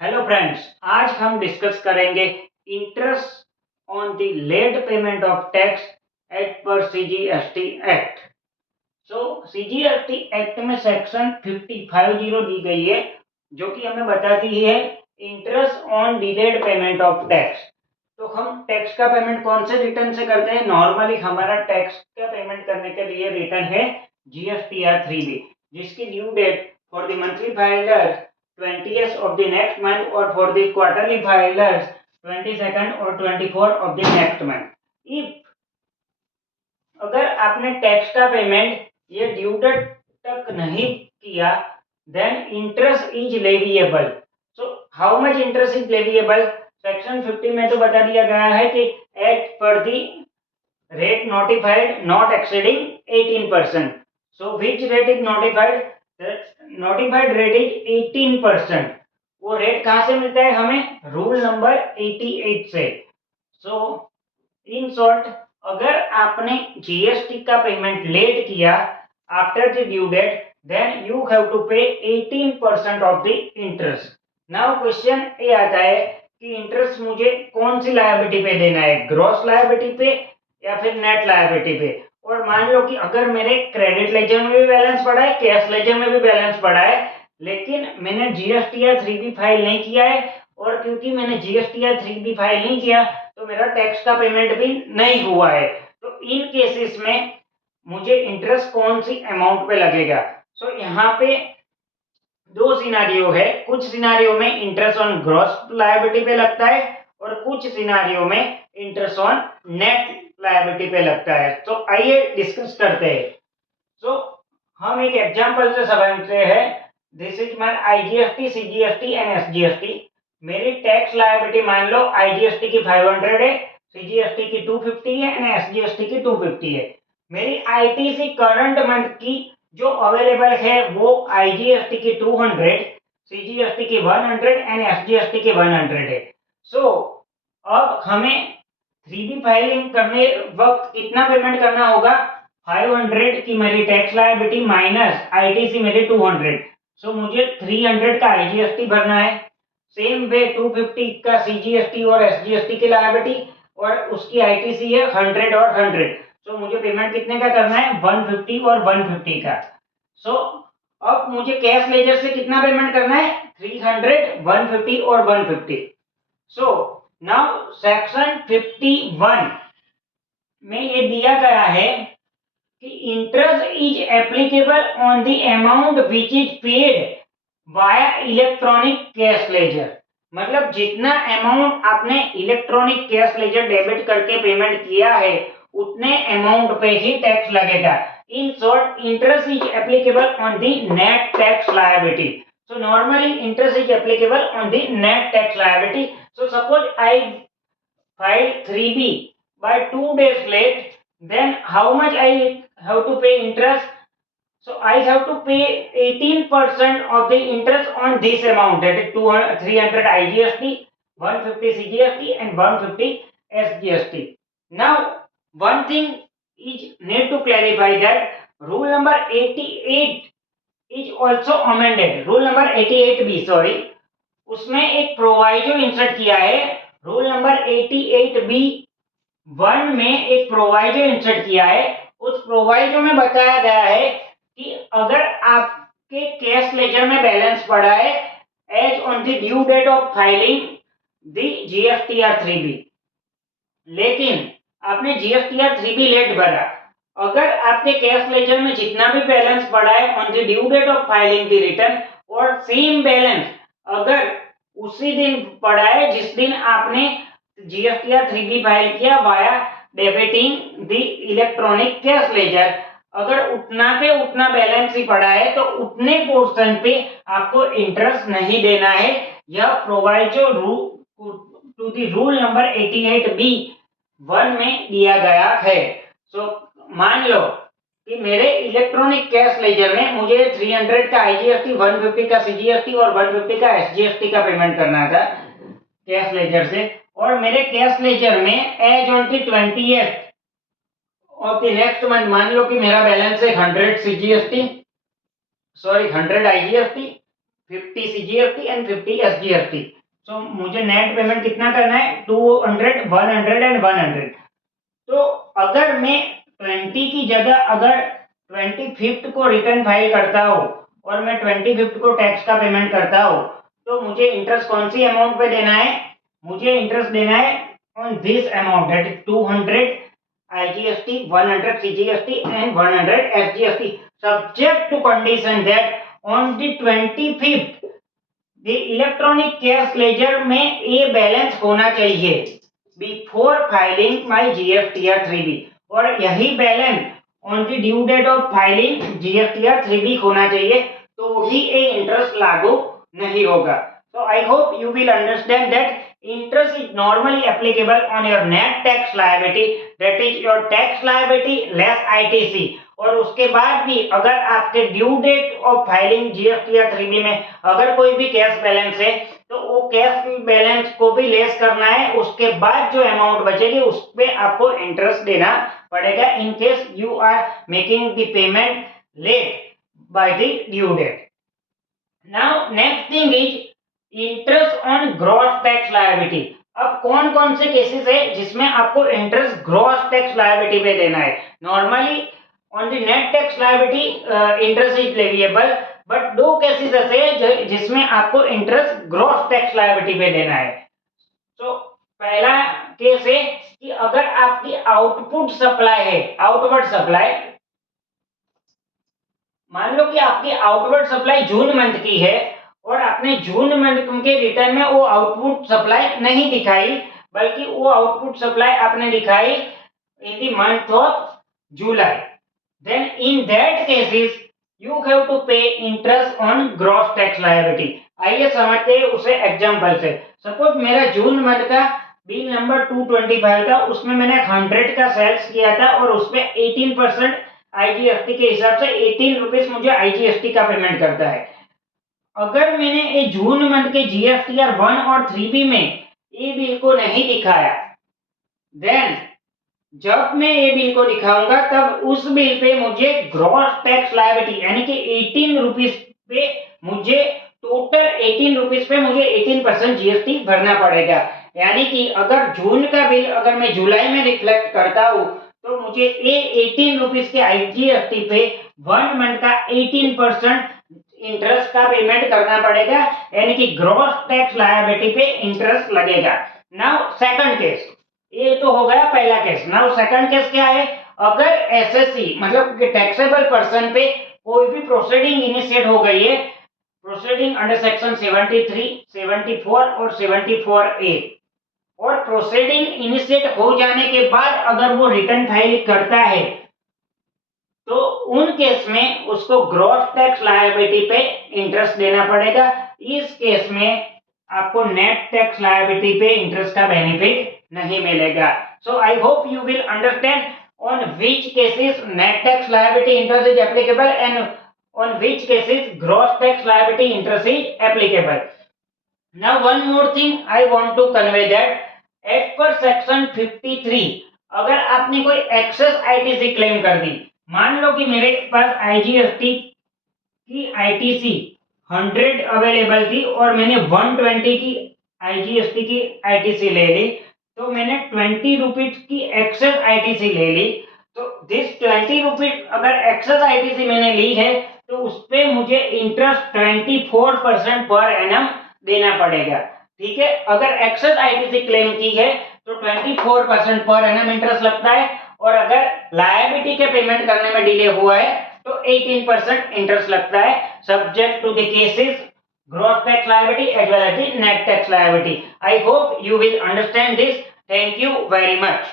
Hello friends, आज हम discuss करेंगे interest on the late payment of tax at पर CGST act. So CGST act में section 550 दी गई है, जो कि हमें बताती है interest on delayed payment of tax. तो हम टैक्स का पेमेंट कौन से रिटर्न से करते हैं? नॉर्मली हमारा टैक्स का पेमेंट करने के लिए रिटर्न है जीएसटीआर 3B, जिसकी due date for the monthly filers 20th of the next month or for the quarterly filers 22nd or 24th of the next month. If अगर आपने टैक्स का पेमेंट ये ड्यू डेट तक नहीं किया, then interest is leviable. So how much interest is leviable? Section 50 में तो बता दिया गया है कि एट पर दी rate notified not exceeding 18%. So which rate is notified? The notified rate is 18%. वो रेट कहाँ से मिलता है हमें? रूल नंबर 88 से। सो इन शॉर्ट, अगर आपने जीएसटी का पेमेंट लेट किया after the due date, then you have to pay 18% of the interest. Now question ये आता है कि इंटरेस्ट मुझे कौन सी लायबिलिटी पे देना है, ग्रॉस लायबिलिटी पे या फिर नेट लायबिलिटी पे? और मान लो कि अगर मेरे क्रेडिट लेजर में भी बैलेंस पड़ा है, कैश लेजर में भी बैलेंस पड़ा है, लेकिन मैंने जीएसटीआर 3B फाइल नहीं किया है, और क्योंकि मैंने जीएसटीआर 3B फाइल नहीं किया तो मेरा टैक्स का पेमेंट भी नहीं हुआ है, तो इन केसेस में मुझे इंटरेस्ट कौन सी अमाउंट पे लगेगा? सो यहाँ पे दो सिनारियो है। कुछ सिनारियो में इंटरेस्ट ऑन ग्रॉस लायबिलिटी पे लगता है और कुछ सिनारियो में इंटरेस्ट ऑन नेट लायबिलिटी पे लगता है। तो आइए डिस्कस करते हैं। सो हम एक एग्जांपल से समझते हैं। This is my IGST, CGST and SGST. मेरी टैक्स लायबिलिटी मान लो आईजीएसटी की 500 है, सीजीएसटी की 250 है एंड एसजीएसटी की 250 है। मेरी आईटीसी करंट मंथ की जो अवेलेबल है वो आईजीएसटी की 200, सीजीएसटी की 100 एंड एसजीएसटी की 100 है। सो अब हमें 3B फाइलिंग करने वक्त कितना पेमेंट करना होगा? 500 की मेरी टैक्स लायबिलिटी माइनस आईटीसी मेरी 200। सो मुझे 300 का आईजीएसटी भरना है। सेम वे 250 का सीजीएसटी और एसजीएसटी की लायबिलिटी, और उसकी आईटीसी है 100 और 100। सो मुझे पेमेंट कितने का करना है? 150 और 150 का। सो अब मुझे कैश लेजर से कितना पेमेंट करना है? 300, 150 और 150। सो नाउ सेक्शन 51 में ये दिया गया है कि interest is applicable on the amount which is paid via electronic cash laser. मतलब जितना अमाउंट आपने इलेक्ट्रॉनिक कैश लेजर डेबिट करके पेमेंट किया है उतने अमाउंट पे ही टैक्स लगेगा। In short, interest is applicable on the net tax liability. So normally interest is applicable on the net tax liability. So suppose I file 3B by 2 days late, then how much I have to pay interest? So I have to pay 18% of the interest on this amount, that is 200, 300 IGST, 150 CGST and 150 SGST. Now one thing is need to clarify that rule number 88 is also amended. Rule number 88B, sorry, उसमें एक proviso insert किया है। Rule number 88B 1 में एक proviso insert किया है। उस proviso में बताया गया है कि अगर आपके कैश लेजर में बैलेंस पड़ा है as on the due date of filing the GSTR 3B, लेकिन आपने जीएसटीआर 3B लेट भरा, अगर आपके कैश लेजर में जितना भी बैलेंस पड़ा है on the due date of filing the return, और सेम बैलेंस अगर उसी दिन पड़ा है जिस दिन आपने जीएसटीआर 3B फाइल किया via debiting the electronic cash ledger, अगर उतना के उतना बैलेंस ही पड़ा है तो उतने पोर्शन पे आपको इंटरेस्ट नहीं देना है। यह proviso to the rule number 88B 1 में दिया गया है। सो मान लो कि मेरे इलेक्ट्रॉनिक कैश लेजर में मुझे 300 का आईजीएसटी, 150 का सीजीएसटी और 150 का एसजीएसटी का पेमेंट करना था कैश लेजर से, और मेरे कैश लेजर में as on the 20th of the next month मान लो कि मेरा बैलेंस है 100 CGST, sorry 100 IGST 50 CGST and 50 SGST। So मुझे नेट पेमेंट कितना करना है, 200, 100 एंड 100। तो अगर मैं 20 की जगह अगर 25th को रिटर्न फाइल करता हूँ और मैं 25th को टैक्स का पेमेंट करता हूँ, तो मुझे इंटरेस्ट कौन सी अमाउंट पे देना है, मुझे इंटरेस्ट देना है on this amount, that is 200 IGST, 100 CGST and 100 SGST, subject to condition that on the 25th the electronic cash ledger में ये बैलेंस होना चाहिए बिफोर फाइलिंग माई GSTR 3B, और यही balance on the due date of filing GSTR 3B होना चाहिए, तो ही ये इंटरेस्ट लागू नहीं होगा। So I hope you will understand that interest is normally applicable on your net tax liability, that is your tax liability less ITC, और उसके बाद भी अगर आपके due date of filing GSTR 3B में अगर कोई भी कैश बैलेंस है तो वो कैश बैलेंस को भी लेस करना है, उसके बाद जो अमाउंट बचेगी उस पे आपको इंटरेस्ट देना पड़ेगा in case you are making the payment late by the due date. Now next thing is interest on gross tax liability. अब कौन कौन से केसेस है जिसमें आपको इंटरेस्ट ग्रॉस टैक्स लायबिलिटी पे देना है। Normally on the net tax liability interest is leviable, but दो केसेस ऐसे हैं जिसमें आपको इंटरेस्ट ग्रॉस टैक्स लायबिलिटी पे देना है। तो पहला केस है कि अगर आपकी आउटपुट सप्लाई है, आउटवर्ड सप्लाई, मान लो कि आपकी आउटवर्ड सप्लाई जून मंथ की है और आपने जून मंथ के रिटर्न में वो आउटपुट सप्लाई नहीं दिखाई, बल्कि वो आउटपुट सप्लाई आपने दिखाई in the month of July, then in that cases you have to pay interest on gross tax liability। आइए समझते हैं उसे एग्जांपल से। सपोज मेरा जून मंथ का बिल नंबर 225 था, उसमें मैंने 100 का सेल्स किया था और उसमें 18% आईजीएसटी के हिसाब से 18 रुपीस मुझे आईजीएसटी का पेमेंट करता है। अगर मैंने ये जून मंथ के जीएसटीआर 1 और 3B में ये बिल को नहीं दिखाया, देन जब मैं ये बिल को दिखाऊंगा तब उस बिल पे मुझे ग्रॉस टैक्स लायबिलिटी यानी कि 18 रुपीस पे मुझे टोटल 18 रुपीस पे मुझे 18% जीएसटी भरना पड़ेगा। यानी कि अगर जून का बिल अगर मैं जुलाई में रिफ्लेक्ट करता हूँ तो मुझे ये 18 रुपीस के आईजीएसटी पे 1 मंथ का 18% इंटरेस्ट का पेमेंट करना पड़ेगा, यानी कि ग्रॉस टैक्स लायबिलिटी पे इंटरेस्ट लगेगा। नाउ सेकंड केस, ये तो हो गया पहला केस। नाउ सेकंड केस क्या है, अगर एसएससी मतलब कि टैक्सेबल पर्सन पे कोई भी प्रोसीडिंग इनिशिएट हो गई है, प्रोसीडिंग अंडर सेक्शन 73, 74 और 74A, और प्रोसीडिंग इनिशिएट हो जाने के बाद अगर वो रिटर्न फाइल करता है तो उन केस में उसको ग्रॉस टैक्स लायबिलिटी पे इंटरेस्ट देना पड़ेगा। इस केस में आपको नेट टैक्स लायबिलिटी पे इंटरेस्ट का बेनिफिट नहीं मिलेगा। So I hope you will understand on which cases net tax liability interest is applicable and on which cases gross tax liability interest is applicable. Now one more thing I want to convey that as per section 53 अगर आपने कोई access ITC claim कर दी, मान लो कि मेरे पास IGST की ITC 100 available थी और मैंने 120 की आईजीएसटी की आईटीसी ले ली, तो मैंने 20 रुपीज की एक्सेस आईटीसी ले ली। तो दिस 20 रुपीज अगर एक्सेस आईटीसी मैंने ली है तो उस पे मुझे इंटरेस्ट 24% पर एनम देना पड़ेगा। ठीक है, अगर एक्सेस आईटीसी क्लेम की है तो 24% पर एनम इंटरेस्ट लगता है, और अगर लायबिलिटी के पेमेंट करने में डिले हुआ है तो 18% इंटरेस्ट लगता है, subject to the cases gross tax liability as well as the net tax liability। I hope you will understand this. Thank you very much।